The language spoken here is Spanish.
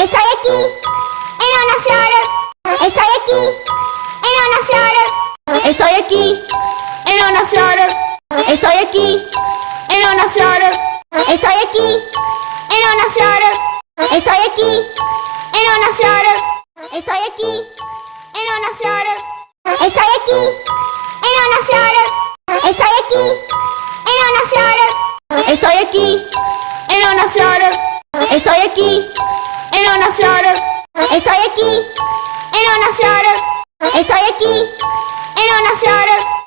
Estoy aquí en una flor. Estoy aquí en una flor. Estoy aquí en una flor. Estoy aquí en una flor. Estoy aquí en una flor. Estoy aquí en una flor. Estoy aquí en una flor. Estoy aquí en una flor. Estoy aquí en una flor. Estoy aquí en una flor. Estoy aquí en una flor. Estoy aquí en una flor. Estoy aquí en una flor.